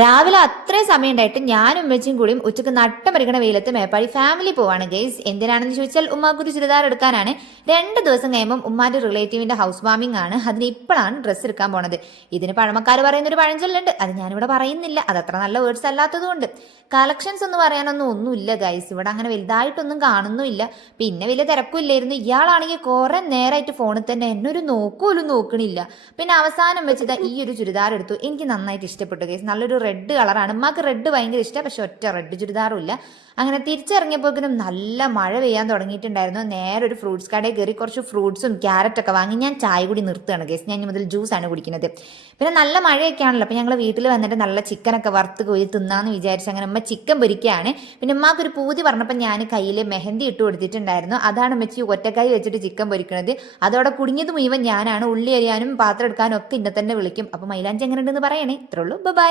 രാവിലെ അത്രയും സമയം ഉണ്ടായിട്ട് ഞാനും ഉമ്മച്ചിയും കൂടിയും ഉച്ചക്ക് നട്ടമരിക്കണ വെയിലത്ത് മേപ്പാടി ഫാമിലി പോവാണ് ഗെയ്സ്. എന്തിനാണെന്ന് ചോദിച്ചാൽ ഉമ്മാക്കൊരു ചുരിദാർ എടുക്കാനാണ്. 2 ദിവസം കഴിയുമ്പോൾ ഉമ്മാന്റെ റിലേറ്റീവിന്റെ ഹൗസ് വാമിംഗ് ആണ്. അതിന് ഇപ്പോഴാണ് ഡ്രസ്സ് എടുക്കാൻ പോണത്. ഇതിന് പഴമക്കാർ പറയുന്നൊരു പഴഞ്ചൊല്ലുണ്ട്, അത് ഞാനിവിടെ പറയുന്നില്ല, അത് അത്ര നല്ല വേർഡ്സ് അല്ലാത്തതുകൊണ്ട്. കളക്ഷൻസ് എന്ന് പറയാനൊന്നും ഒന്നുമില്ല ഗൈസ്, ഇവിടെ അങ്ങനെ വലുതായിട്ടൊന്നും കാണുന്നുമില്ല. പിന്നെ വലിയ തിരക്കില്ലായിരുന്നു. ഇയാളാണെങ്കിൽ കുറെ നേരമായിട്ട് ഫോണിൽ തന്നെ എന്നൊരു നോക്കുപോലും നോക്കണില്ല. പിന്നെ അവസാനം വെച്ചത് ഈ ഒരു ചുരിദാർ എടുത്തു. എനിക്ക് നന്നായിട്ട് ഇഷ്ടപ്പെട്ടു ഗൈസ്. നല്ലൊരു റെഡ് കളറാണ്. ഉമ്മാക്ക് റെഡ് ഭയങ്കര ഇഷ്ടമാണ്, പക്ഷെ ഒറ്റ റെഡ് ചുരിദാറും ഇല്ല. അങ്ങനെ തിരിച്ചിറങ്ങിയപ്പോഴേക്കും നല്ല മഴ പെയ്യാൻ തുടങ്ങിയിട്ടുണ്ടായിരുന്നു. നേരെ ഒരു ഫ്രൂട്ട്സ് കടയിൽ കയറി കുറച്ച് ഫ്രൂട്ട്സും ക്യാരറ്റൊക്കെ വാങ്ങി ഞാൻ ചായ കൂടി നിർത്തുകയാണ് ഗൈസ്. ഞാൻ ഇനി മുതൽ ജ്യൂസാണ് കുടിക്കുന്നത്. പിന്നെ നല്ല മഴയൊക്കെ ആണല്ലോ, അപ്പോൾ ഞങ്ങൾ വീട്ടിൽ വന്നിട്ട് നല്ല ചിക്കനൊക്കെ വറുത്ത് കോരി തിന്നാന്ന് വിചാരിച്ച് അങ്ങനെ ഉമ്മ ചിക്കൻ പൊരിക്കുകയാണ്. പിന്നെ ഉമ്മാക്കൊരു പൂതി പറഞ്ഞപ്പോൾ ഞാൻ കയ്യിൽ മെഹന്തി ഇട്ട് കൊടുത്തിട്ടുണ്ടായിരുന്നു. അതാണ് ഉമ്മച്ചി ഒറ്റക്കായി വെച്ചിട്ട് ചിക്കൻ പൊരിക്കുന്നത്. അതോടെ കുടുങ്ങിയത് മുഴുവൻ ഞാനാണ്. ഉള്ളി അരിയാനും പാത്രം എടുക്കാനും ഒക്കെ ഇന്നെ തന്നെ വിളിക്കും. അപ്പോൾ മൈലാഞ്ചി എങ്ങനെ ഉണ്ടെന്ന് പറയണേ. ഇത്രേ ഉള്ളൂ. ബൈ.